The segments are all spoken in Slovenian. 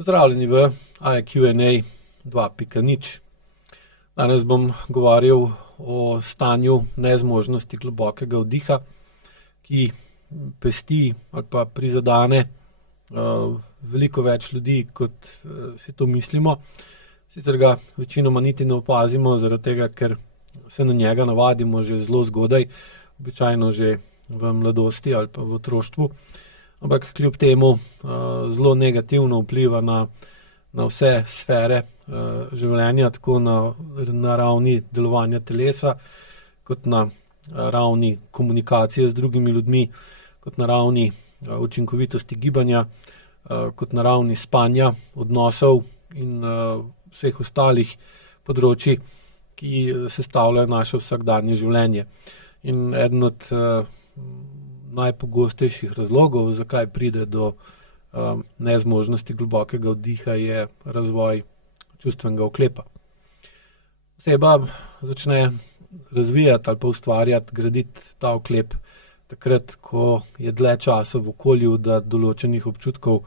Pozdravljeni v IQ&A 2.0. Danes bom govoril o stanju nezmožnosti globokega vdiha, ki pesti ali pa prizadene veliko več ljudi, kot si to mislimo. Sicer ga večinoma niti ne opazimo, zaradi tega, ker se na njega navadimo že zelo zgodaj, običajno že v mladosti ali pa v otroštvu. Ampak kljub temu zelo negativno vpliva na vse sfere življenja, tako na ravni delovanja telesa, kot na ravni komunikacije z drugimi ljudmi, kot na ravni učinkovitosti gibanja, kot na ravni spanja, odnosov in vseh ostalih področij, ki sestavljajo naše vsakdanje življenje. In eden od najpogostejših razlogov, zakaj pride do nezmožnosti globokega vdiha, je razvoj čustvenega oklepa. Oseba začne razvijati ali pa ustvarjati, graditi ta oklep takrat, ko je dlje časa v okolju, da določenih občutkov,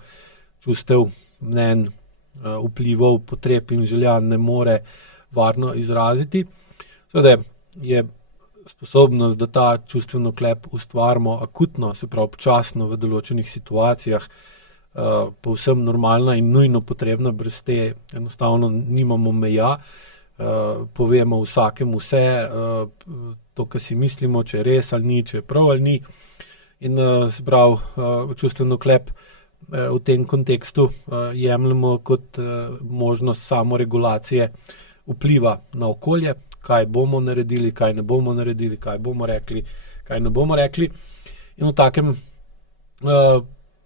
čustev, mnenj, vplivov, potreb in želja ne more varno izraziti. Seveda je sposobnost, da ta čustveni oklep ustvarimo akutno, se pravi občasno v določenih situacijah, povsem normalna in nujno potrebna, brez te enostavno nimamo meja, povemo vsakemu vse, to, kar si mislimo, če je res ali ni, če je prav ali ni. In se pravi, čustveni oklep v tem kontekstu jemljemo kot možnost samoregulacije vpliva na okolje, kaj bomo naredili, kaj ne bomo naredili, kaj bomo rekli, kaj ne bomo rekli. In v takem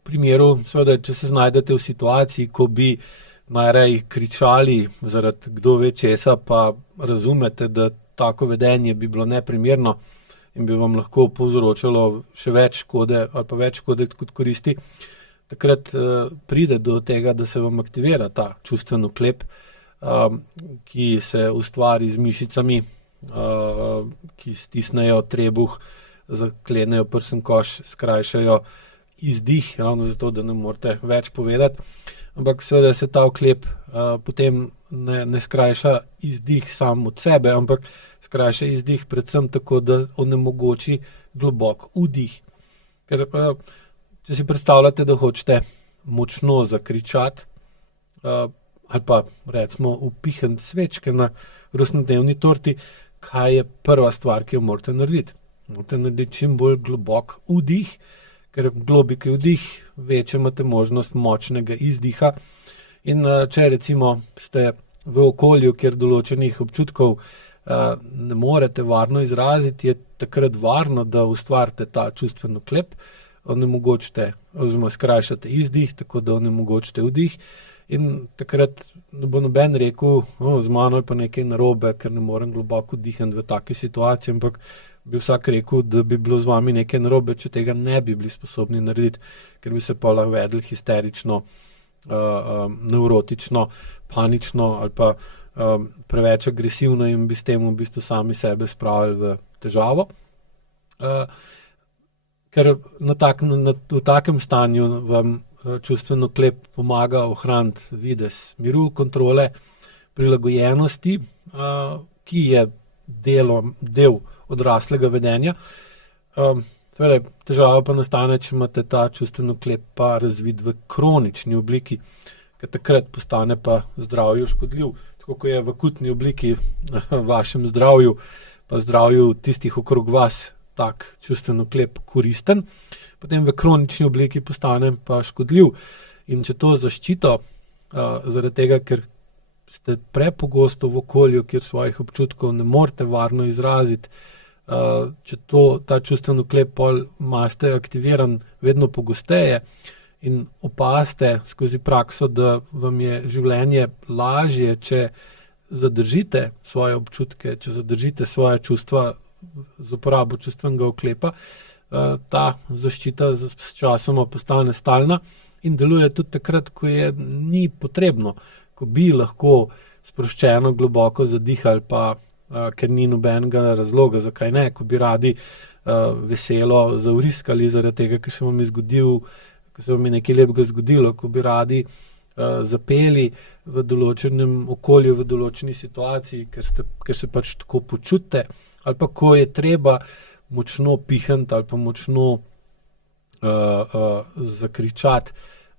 primeru, seveda, če se znajdete v situaciji, ko bi najraje kričali zaradi kdo ve česa, pa razumete, da tako vedenje bi bilo neprimerno in bi vam lahko povzročalo še več škode ali pa več škode kot koristi, takrat pride do tega, da se vam aktivira ta čustveni oklep, ki se ustvari z mišicami, ki stisnejo trebuh, zaklenejo prsni koš, skrajšajo izdih, ravno zato, da ne morete več povedati. Ampak seveda se ta oklep potem ne skrajša izdih sam od sebe, ampak skrajša izdih predvsem tako, da onemogoči globok vdih. Ker če si predstavljate, da hočete močno zakričati, ali pa recimo upihniti svečke na rojstnodnevni torti, kaj je prva stvar, ki jo morate narediti? Morate narediti čim bolj globok vdih, ker globok vdih, večjo imate možnost močnega izdiha. In če recimo ste v okolju, kjer določenih občutkov ne morete varno izraziti, je takrat varno, da ustvarite ta čustveni oklep, onemogočite oziroma skrajšate izdih, tako da onemogočite vdih. In takrat ne bo noben rekel, z mano je pa nekaj narobe, ker ne morem globoko vdihniti v taki situaciji, ampak bi vsak rekel, da bi bilo z vami nekaj narobe, če tega ne bi bili sposobni narediti, ker bi se pa lahko vedeli histerično, nevrotično, panično ali pa preveč agresivno in bi s tem v bistvu sami sebe spravili v težavo. Ker v takem stanju vam čustveni oklep pomaga ohraniti videz miru, kontrole, prilagojenosti, ki je del odraslega vedenja. Težava pa nastane, če imate ta čustveni oklep pa razvit v kronični obliki, ker takrat postane pa zdravju škodljiv. Tako kot je v akutni obliki vašem zdravju pa zdravju tistih okrog vas tak čustveni oklep koristen, potem v kronični obliki postane pa škodljiv. In če to zaščito, zaradi tega, ker ste prepogosto v okolju, kjer svojih občutkov ne morete varno izraziti, če ta čustveni oklep pol imate aktiviran vedno pogosteje in opazite skozi prakso, da vam je življenje lažje, če zadržite svoje občutke, če zadržite svoje čustva z uporabo čustvenega oklepa, ta zaščita s časoma postane stalna in deluje tudi takrat, ko je ni potrebno, ko bi lahko sproščeno globoko zadihali, pa ker ni nobenega razloga, zakaj ne, ko bi radi veselo zavriskali zaradi tega, ker se vam je nekaj lepega zgodilo, ko bi radi zapeli v določenem okolju, v določeni situaciji, ker se pač tako počutite, ali pa ko je treba močno pihniti ali pa močno zakričati,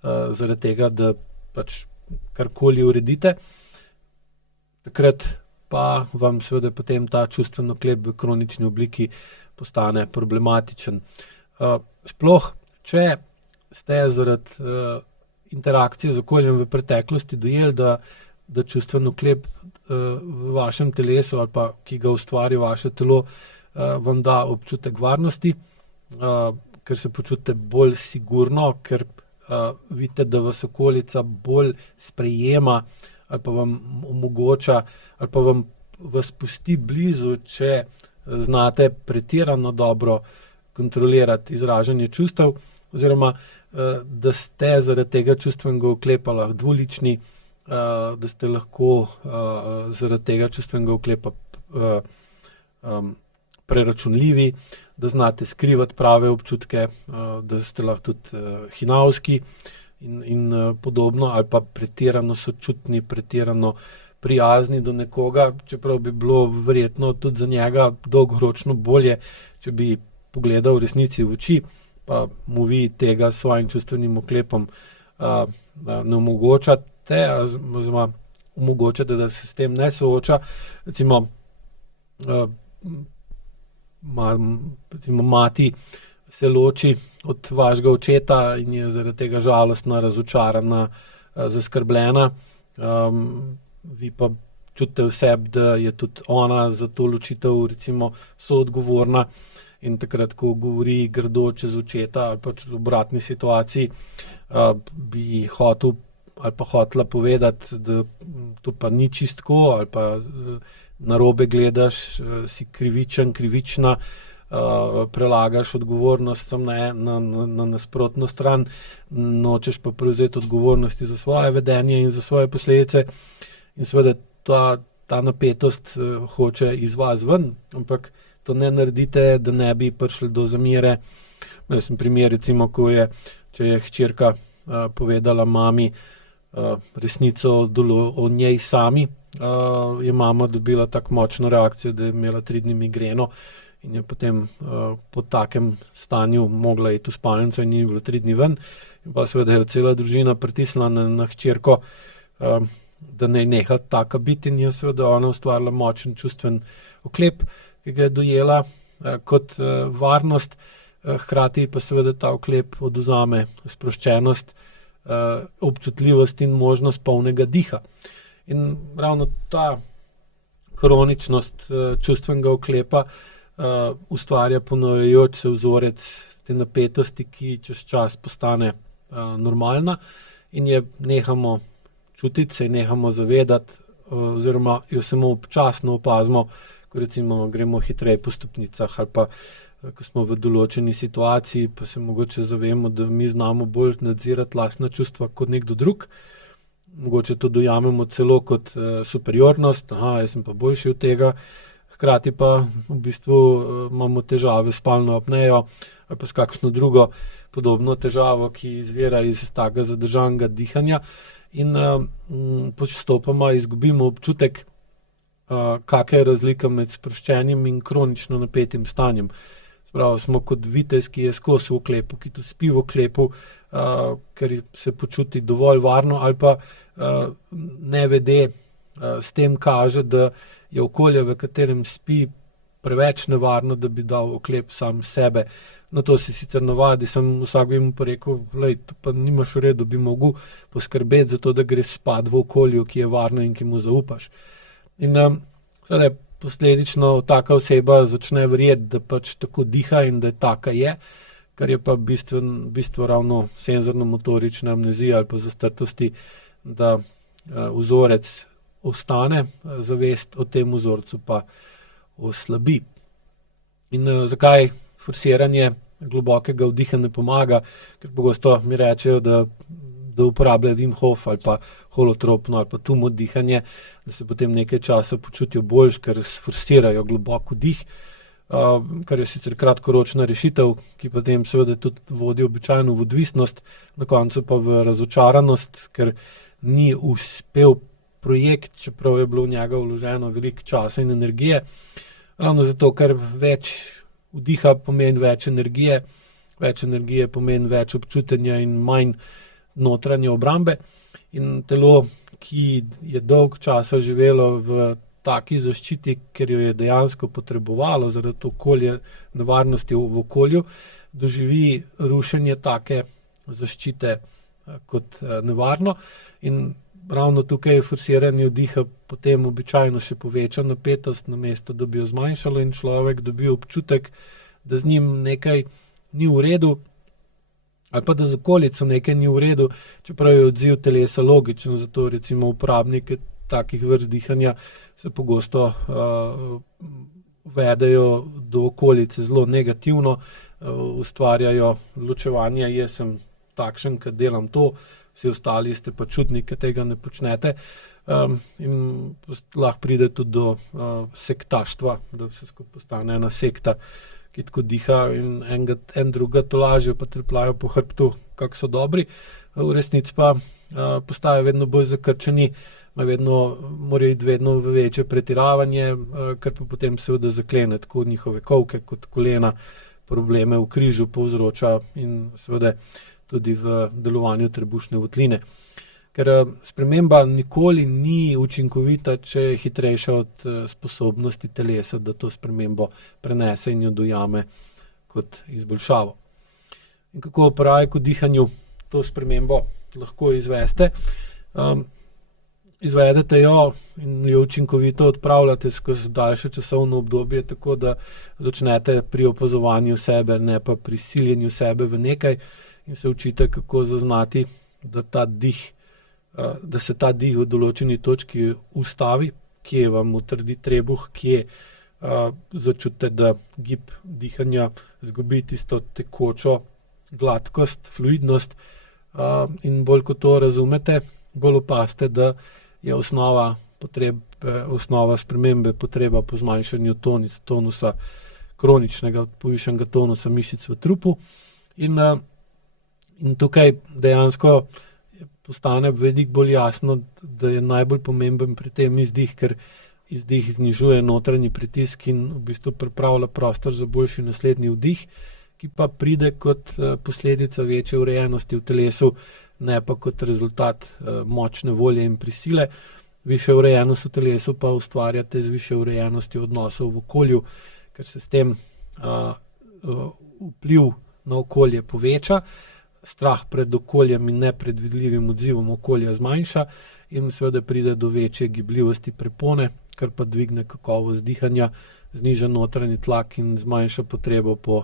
zaradi tega, da pač karkoli uredite. Takrat pa vam seveda potem ta čustveni oklep v kronični obliki postane problematičen. Sploh, če ste zaradi interakcije z okoljem v preteklosti dojeli, da čustveni oklep v vašem telesu ali pa ki ga ustvari vaše telo, vam da občutek varnosti, ker se počutite bolj sigurno, ker vidite, da vas okolica bolj sprejema ali pa vam omogoča ali pa vas pusti blizu, če znate pretirano dobro kontrolirati izražanje čustev, oziroma da ste zaradi tega čustvenega oklepa lahko dvolični, da ste lahko zaradi tega čustvenega oklepa preračunljivi, da znate skrivati prave občutke, da ste lahko tudi hinavski in podobno, ali pa pretirano sočutni, pretirano prijazni do nekoga, čeprav bi bilo verjetno tudi za njega dolgoročno bolje, če bi pogledal v resnici v oči, pa mu vi tega s svojim čustvenim oklepom ne omogočate, oziroma omogočate, da se s tem ne sooča. Recimo mati se loči od vašega očeta in je zaradi tega žalostna, razočarana, zaskrbljena. Vi pa čutite v sebi, da je tudi ona za to ločitev recimo soodgovorna, in takrat, ko govori grdo čez očeta ali pač v obratni situaciji, bi hotel ali pa hotela povedati, da to pa ni čisto tako, ali pa narobe gledaš, si krivičen, krivična, prelagaš odgovornost samo na nasprotno stran, nočeš pa prevzeti odgovornosti za svoje vedenje in za svoje posledice. In seveda ta napetost hoče iz vas ven, ampak to ne naredite, da ne bi prišli do zamere. Imel sem primer, recimo, če je hčerka povedala mami resnico o njej sami, je mama dobila tako močno reakcijo, da je imela 3 dni migreno in je potem po takem stanju mogla iti v spalnico in ni bilo 3 dni ven. In pa seveda je cela družina pritisnila na hčerko, da naj neha taka biti, in je seveda ona ustvarila močen čustven oklep, ki ga je dojela kot varnost, hkrati pa seveda ta oklep odvzame sproščenost, občutljivost in možnost polnega diha. In ravno ta kroničnost čustvenega oklepa ustvarja ponavljajoč se vzorec te napetosti, ki čez čas postane normalna in je nehamo čutiti, se nehamo zavedati, oziroma jo samo občasno opazimo, ko recimo gremo hitreje po stopnicah ali pa ko smo v določeni situaciji, pa se mogoče zavemo, da mi znamo bolj nadzirati lastna čustva kot nekdo drug. Mogoče to dojamemo celo kot superiornost, jaz sem pa boljši od tega, hkrati pa v bistvu imamo težave s spalno apnejo ali pa s kakšno drugo podobno težavo, ki izvira iz takega zadržanega dihanja, in postopoma izgubimo občutek, kakšna je razlika med sproščenim in kronično napetim stanjem. Spravo smo kot vitez, ki je skozi v oklepu, ki tudi spi v oklepu, ker se počuti dovolj varno, ali pa nevede s tem kaže, da je okolje, v katerem spi, preveč nevarno, da bi dal oklep sam sebe. Na to se sicer navadi, vsak bi mu pa rekel, to pa nimaš v redu, bi mogel poskrbeti za to, da greš spat v okolju, ki je varno in ki mu zaupaš. In seveda posledično taka oseba začne verjeti, da pač tako diha in da taka je, kar je pa bistvo ravno senzorno-motorične amnezije ali pa zastrtosti, da vzorec ostane, zavest o tem vzorcu pa oslabi. In zakaj forsiranje globokega vdiha ne pomaga? Ker pogosto mi rečejo, da uporabljajo Wim Hof ali pa holotropno ali pa tumo dihanje, da se potem nekaj časa počutijo boljše, ker sforsirajo globok vdih, kar je sicer kratkoročna rešitev, ki potem seveda tudi vodi običajno v odvisnost, na koncu pa v razočaranost, ker ni uspel projekt, čeprav je bilo v njega vloženo veliko časa in energije. Ravno zato, ker več vdiha pomeni več energije pomeni več občutenja in manj notranje obrambe. In telo, ki je dolg časa živelo v taki zaščiti, ker jo je dejansko potrebovalo zaradi nevarnosti v okolju, doživi rušenje take zaščite kot nevarno. In ravno tukaj forsiranje vdiha potem običajno še poveča napetost, namesto da bi jo zmanjšalo, in človek dobi občutek, da z njim nekaj ni v redu, ali pa da z okolico nekaj ni v redu, čeprav je odziv telesa logičen. Zato recimo uporabniki takih vrst dihanja se pogosto vedejo do okolice zelo negativno, ustvarjajo ločevanje, jaz sem takšen, ker delam to, vsi ostali ste pa čudni, ker tega ne počnete. In lahko pride tudi do sektaštva, da se skupaj postane ena sekta, ki tako diha in en druga tolažijo pa trepljajo po hrbtu, kako so dobri. V resnici pa postajajo vedno bolj zakrčeni, morajo iti vedno v večje pretiravanje, kar pa potem seveda zaklene tako njihove kolke kot kolena, probleme v križu povzroča in seveda tudi v delovanju trebušne votline. Ker sprememba nikoli ni učinkovita, če je hitrejša od sposobnosti telesa, da to spremembo prenese in jo dojame kot izboljšavo. In kako pri AIQ dihanju to spremembo lahko izveste? Izvedete jo in jo učinkovito odpravljate skozi daljše časovno obdobje, tako da začnete pri opazovanju sebe, ne pa pri siljenju sebe v nekaj, in se učite, kako zaznati, da se ta dih v določeni točki ustavi, kje vam utrdi trebuh, kje začutite, da gib dihanja izgubi tisto tekočo gladkost, fluidnost, in bolj ko to razumete, bolj opazite, da je osnova spremembe potreba po zmanjšanju tonusa, kroničnega povišanega tonusa mišic v trupu. In tukaj dejansko postane veliko bolj jasno, da je najbolj pomemben pri tem izdih, ker izdih znižuje notranji pritisk in v bistvu pripravlja prostor za boljši naslednji vdih, ki pa pride kot posledica večje urejenosti v telesu, ne pa kot rezultat močne volje in prisile. Višja urejenost v telesu pa ustvarjate z višjo urejenostjo odnosov v okolju, ker se s tem vpliv na okolje poveča, strah pred okoljem in nepredvidljivim odzivom okolja zmanjša in seveda pride do večje gibljivosti prepone, kar pa dvigne kakovost dihanja, zniža notranji tlak in zmanjša potrebo po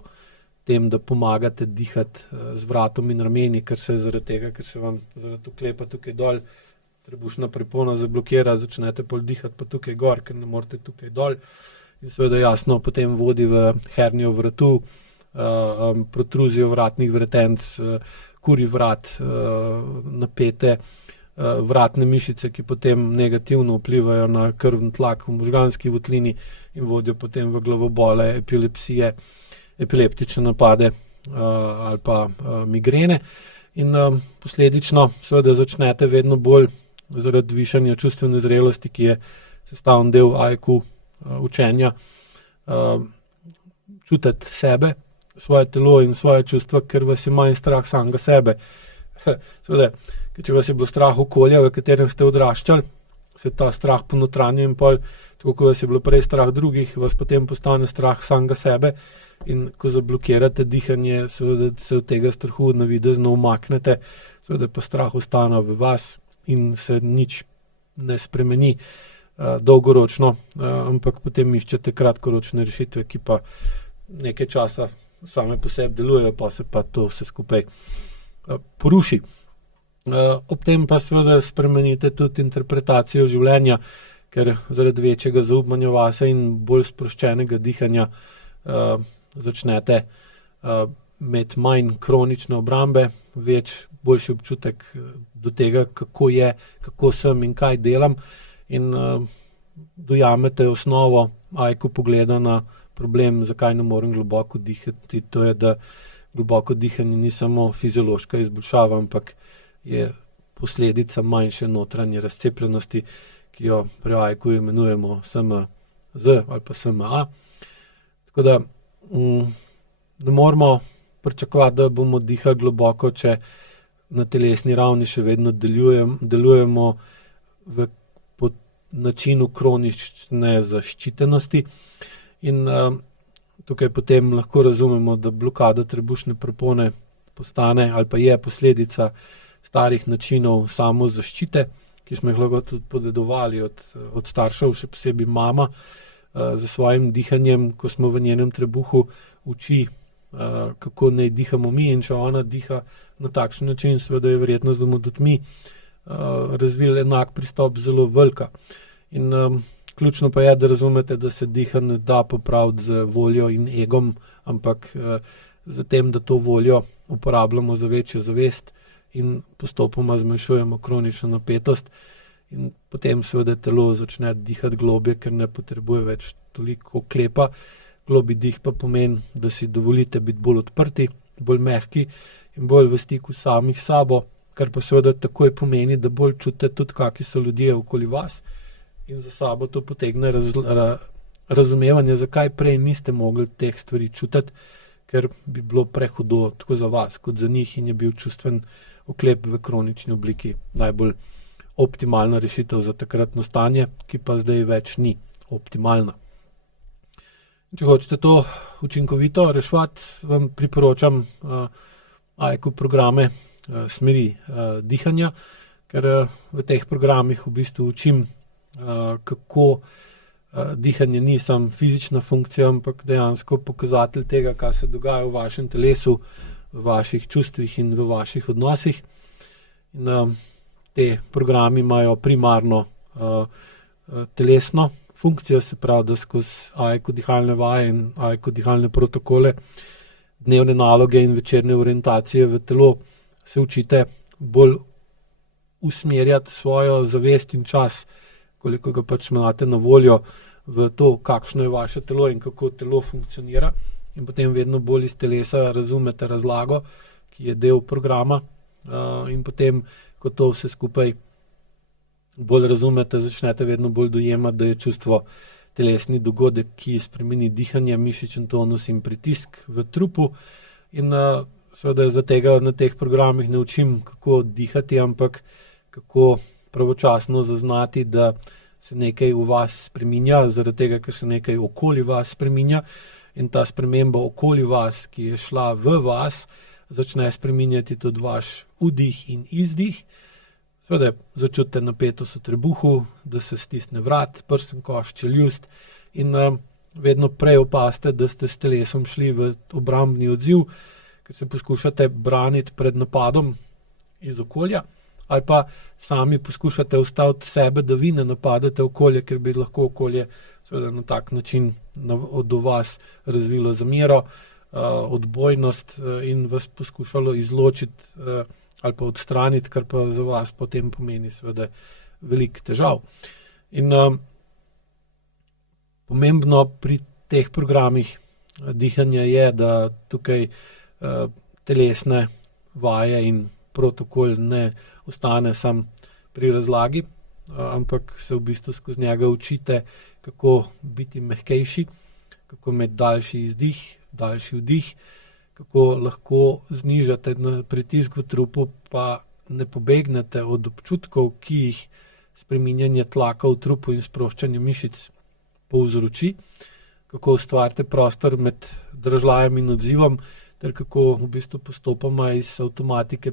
tem, da pomagate dihati z vratom in rameni, ker se vam zaradi uklepa tukaj dol trebušna prepona zablokira, začnete pol dihati pa tukaj gor, ker ne morete tukaj dol. In seveda jasno potem vodi v hernijo vratu, protruzijo vratnih vretenc, kurji vrat, napete vratne mišice, ki potem negativno vplivajo na krvni tlak v možganski votlini in vodijo potem v glavobole, epilepsije, epileptične napade ali pa migrene. In posledično seveda začnete vedno bolj zaradi višanja čustvene zrelosti, ki je sestavni del AIQ učenja, čutiti sebe, svoje telo in svoje čustva, ker vas je manj strah samega sebe. Seveda, če vas je bilo strah okolja, v katerem ste odraščali, se ta strah ponotranji in pol, tako ko vas je bilo prej strah drugih, vas potem postane strah samega sebe. In ko zablokirate dihanje, seveda se od tega strahu navidezno umaknete, seveda pa strah ostane v vas in se nič ne spremeni dolgoročno, ampak potem iščete kratkoročne rešitve, ki pa nekaj časa same po sebi delujejo, pa se pa to vse skupaj poruši. Ob tem pa seveda spremenite tudi interpretacijo življenja, ker zaradi večjega zaupanja vase in bolj sproščenega dihanja začnete imeti manj kronične obrambe, boljši občutek do tega, kako je, kako sem in kaj delam, in dojamete osnovo AIQ pogleda na problem, zakaj ne morem globoko dihati. To je, da globoko dihanje ni samo fiziološka izboljšava, ampak je posledica manjše notranje razcepljenosti, ki jo pri AIQ imenujemo SMZ ali pa SMA. Tako da ne moramo pričakovati, da bomo dihali globoko, če na telesni ravni še vedno delujemo po načinu kronične zaščitenosti. In tukaj potem lahko razumemo, da blokada trebušne prepone postane ali pa je posledica starih načinov samozaščite, ki smo jih lahko tudi podedovali od staršev, še posebej mama, za svojim dihanjem, ko smo v njenem trebuhu, uči, kako naj dihamo mi, in če ona diha na takšen način, seveda je verjetnost, da bomo tudi mi razvili enak pristop, zelo velika. In ključno pa je, da razumete, da se diha ne da popraviti z voljo in egom, ampak z tem, da to voljo uporabljamo za večjo zavest in postopoma zmanjšujemo kronično napetost, in potem seveda telo začne dihati globje, ker ne potrebuje več toliko oklepa. Globi dih pa pomeni, da si dovolite biti bolj odprti, bolj mehki in bolj v stiku samih sabo, kar pa seveda takoj pomeni, da bolj čutite tudi, kakšni so ljudje okoli vas, in za sabo to potegne razumevanje, zakaj prej niste mogli teh stvari čutiti, ker bi bilo prehudo tako za vas kot za njih, in je bil čustven oklep v kronični obliki najbolj optimalna rešitev za takratno stanje, ki pa zdaj več ni optimalna. Če hočete to učinkovito reševati, vam priporočam AIQ programe smeri dihanja, ker v teh programih v bistvu učim, kako dihanje ni samo fizična funkcija, ampak dejansko pokazatelj tega, kaj se dogaja v vašem telesu, v vaših čustvih in v vaših odnosih. In te programi imajo primarno telesno funkcijo, se pravi, da skozi AIQ dihalne vaje in AIQ dihalne protokole, dnevne naloge in večerne orientacije v telo se učite bolj usmerjati svojo zavest in čas, koliko ga pač imate na voljo, v to, kakšno je vaše telo in kako telo funkcionira, in potem vedno bolj iz telesa razumete razlago, ki je del programa, in potem, ko to vse skupaj bolj razumete, začnete vedno bolj dojemati, da je čustvo telesni dogodek, ki spremeni dihanje, mišičen tonus in pritisk v trupu. In seveda za tega na teh programih ne učim, kako dihati, ampak kako pravočasno zaznati, da se nekaj v vas spreminja, zaradi tega, ker se nekaj okoli vas spreminja, in ta sprememba okoli vas, ki je šla v vas, začne spreminjati tudi vaš vdih in izdih. Seveda začutite napetost v trebuhu, da se stisne vrat, prsten koš, čeljust, in vedno prej opazite, da ste s telesom šli v obrambni odziv, ker se poskušate braniti pred napadom iz okolja, ali pa sami poskušate ustaviti sebe, da vi ne napadete okolje, ker bi lahko okolje seveda na tak način od vas razvilo zamero, odbojnost in vas poskušalo izločiti ali pa odstraniti, kar pa za vas potem pomeni seveda veliko težav. In pomembno pri teh programih dihanja je, da tukaj telesne vaje in protokol ne ostane samo pri razlagi, ampak se v bistvu skozi njega učite, kako biti mehkejši, kako imeti daljši izdih, daljši vdih, kako lahko znižate pritisk v trupu, pa ne pobegnete od občutkov, ki jih spreminjanje tlaka v trupu in sproščanje mišic povzroči, kako ustvarite prostor med držljajem in odzivom, ter kako v bistvu postopoma iz avtomatike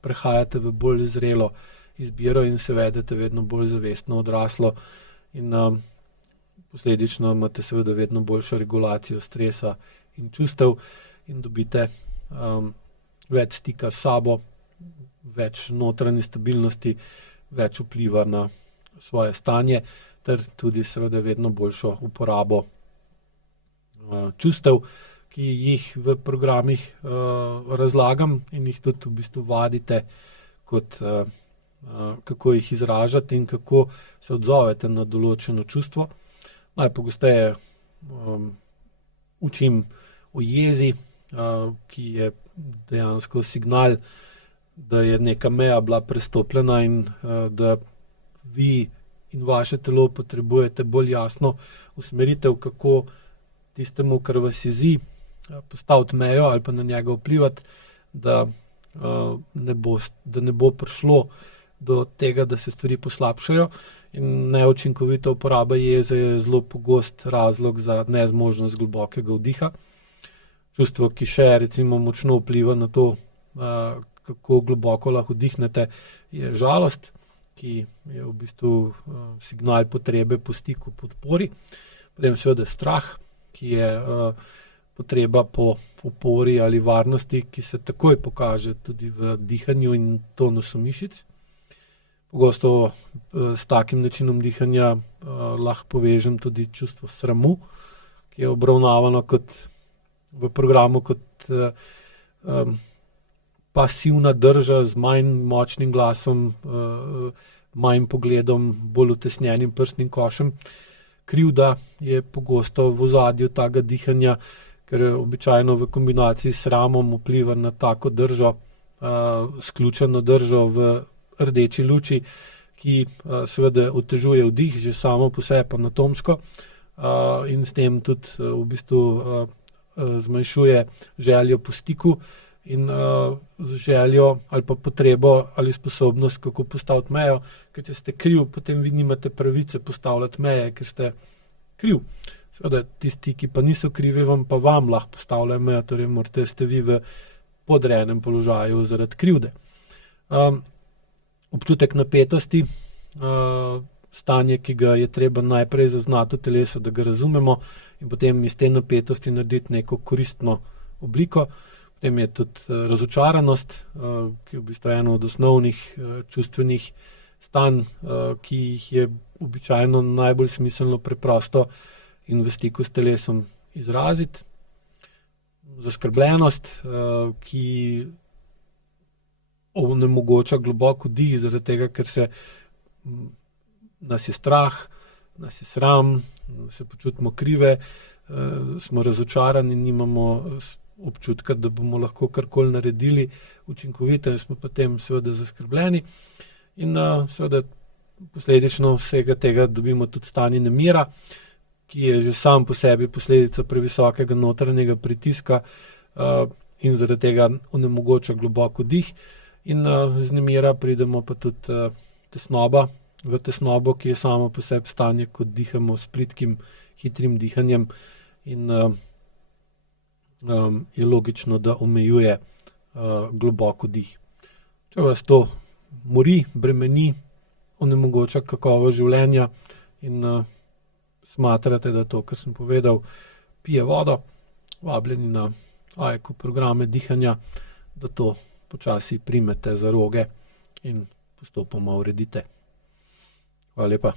prehajate v bolj zrelo izbiro in se vedete vedno bolj zavestno odraslo, in posledično imate seveda vedno boljšo regulacijo stresa in čustev in dobite več stika s sabo, več notranje stabilnosti, več vpliva na svoje stanje, ter tudi seveda vedno boljšo uporabo čustev, ki jih v programih razlagam in jih tudi v bistvu vadite, kot kako jih izražati in kako se odzovete na določeno čustvo. Najpogosteje učim o jezi, ki je dejansko signal da je neka meja bila prestopljena in da vi in vaše telo potrebujete bolj jasno usmeritev, kako tistemu, kar vas jezi, postaviti mejo ali pa na njega vplivati, da ne bo prišlo do tega, da se stvari poslabšajo. In neučinkovita uporaba jeze je zelo pogost razlog za nezmožnost globokega vdiha. Čustvo, ki še recimo močno vpliva na to, kako globoko lahko vdihnete, je žalost, ki je v bistvu signal potrebe po stiku, podpori. Potem seveda strah, ki je potreba po opori ali varnosti, ki se takoj pokaže tudi v dihanju in tonusu mišic. Pogosto s takim načinom dihanja lahko povežem tudi čustvo sramu, ki je obravnavano v programu kot pasivna drža z manj močnim glasom, manj pogledom, bolj utesnjenim prsnim košem. Krivda je pogosto v ozadju takega dihanja, ker običajno v kombinaciji s sramom vpliva na tako držo, sključeno držo v rdeči luči, ki seveda otežuje vdih, že samo po sebi anatomsko, in s tem tudi v bistvu zmanjšuje željo po stiku in željo ali pa potrebo ali sposobnost, kako postaviti mejo, ker če ste kriv, potem vi nimate pravice postavljati meje, ker ste kriv. Seveda tisti, ki pa niso krivi, vam lahko postavljajo mejo, torej ste vi v podrejenem položaju zaradi krivde. Občutek napetosti, stanje, ki ga je treba najprej zaznati v telesu, da ga razumemo in potem iz te napetosti narediti neko koristno obliko. Potem je tudi razočaranost, ki je v bistvu eno od osnovnih čustvenih stanj, ki jih je običajno najbolj smiselno, preprosto in v stiku s telesom izraziti. Zaskrbljenost, ki onemogoča globok vdih, zaradi tega, ker nas je strah, nas je sram, se počutimo krive, smo razočarani, nimamo občutka, da bomo lahko karkoli naredili učinkovito in smo potem seveda zaskrbljeni. In seveda posledično vsega tega dobimo tudi stanje nemira, ki je že sam po sebi posledica previsokega notranjega pritiska in zaradi tega onemogoča globok vdih. In z nemira pridemo pa tudi tesnoba, v tesnobo, ki je samo po sebi stanje, ko dihamo s plitkim, hitrim dihanjem in je logično, da omejuje globok vdih. Če vas to mori, bremeni, onemogoča kakovost življenja in smatrate, da to, kar sem povedal, pije vodo, vabljeni na AIQ programe dihanja, da to počasi primete za roge in postopoma uredite. Hvala lepa.